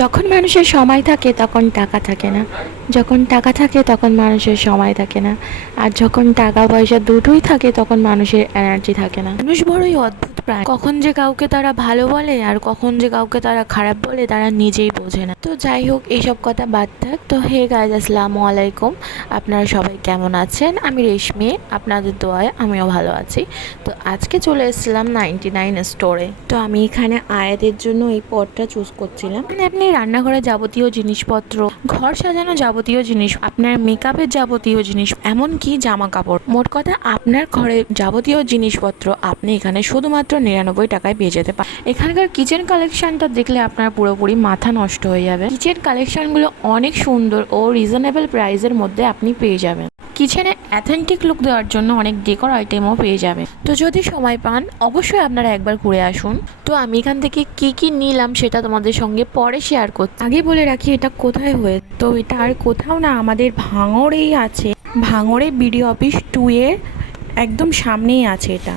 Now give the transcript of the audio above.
যখন মানুষের সময় থাকে তখন টাকা থাকে না, যখন টাকা থাকে তখন মানুষের সময় থাকে না, আর যখন টাকা পয়সা দুটোই থাকে তখন মানুষের এনার্জি থাকে না। মানুষ বড়ই অদ্ভুত প্রায়, কখন যে কাউকে তারা ভালো বলে আর কখন যে কাউকে তারা খারাপ বলে তারা নিজেই বোঝে না। তো যাই হোক, এইসব কথা বাদ থাক। তো হে গাইজ, আসসালামু আলাইকুম। আপনারা সবাই কেমন আছেন? আমি রেশমি, আপনাদের দোয়ায় আমিও ভালো আছি। তো আজকে চলে এসেছিলাম 99 স্টোরে। তো আমি এখানে আয়াতের জন্য এই পটটা চুজ করছিলাম। মানে আপনি রান্নাঘরে যাবতীয় জিনিসপত্র, ঘর সাজানো যাবতীয় জিনিস, আপনার মেকআপের যাবতীয় জিনিস, এমনকি জামা কাপড়, মোট কথা আপনার ঘরে যাবতীয় জিনিসপত্র আপনি এখানে শুধুমাত্র 99 টাকায় পেয়ে যেতে পারেন। এখানকার কিচেন কালেকশনটা দেখলে আপনার পুরোপুরি মাথা নষ্ট হয়ে যাবে। কিচেন কালেকশনগুলো অনেক সুন্দর ও রিজনেবল প্রাইসের মধ্যে আপনি পেয়ে যাবেন। কিচেনে অ্যাথেন্টিক লুক দেওয়ার জন্য অনেক ডেকোর আইটেমও পেয়ে যাবে। তো যদি সময় পান অবশ্যই আপনারা একবার ঘুরে আসুন। তো আমি এখান থেকে কি নিলাম সেটা তোমাদের সঙ্গে পরে শেয়ার করছি। আগে বলে রাখি এটা কোথায় হয়ে, তো এটা আর কোথাও না, আমাদের ভাঙড়েই আছে। ভাঙড়ে বিডিও অফিস 2 এর একদম সামনেই আছে এটা।